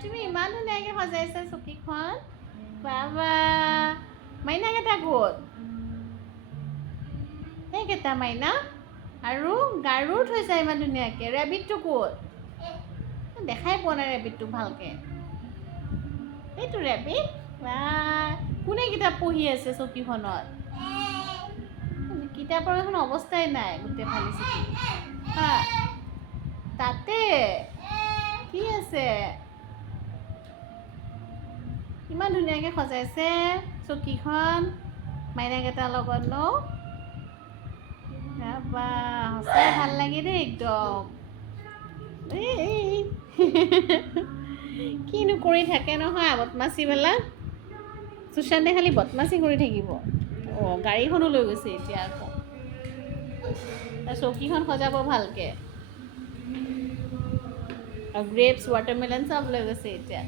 তুমি ইমান ধুনীয়াকৈ সজাইছা চকীখন বাবা মাইনাকেইটা ক'ত সেইকেইটা মাইনা আৰু গাৰু থৈছা ইমান ধুনীয়াকৈ ৰেবিটটো ক'ত দেখাই পোৱা নাই ৰেবিটটো ভালকৈ এইটো ৰেবিট বা কোনে কিতাপ পঢ়ি আছে চকীখনত কিতাপৰ এখন অৱস্থাই নাই গোটেই ফালি চিটি হা তাতে কি আছে ইমান ধুনীয়াকৈ সজাইছে চকীখন মাইনাকেইটাৰ লগত ন বা সঁচাই ভাল লাগে দেই একদম কিনো কৰি থাকে নহয় বদমাচিবিলাক সুশান্তে খালি বদমাচি কৰি থাকিব অঁ গাড়ীখনো লৈ গৈছে এতিয়া আকৌ চকীখন সজাব ভালকৈ আৰু গ্ৰেপছ ৱাটাৰমেলন চব লৈ গৈছে এতিয়া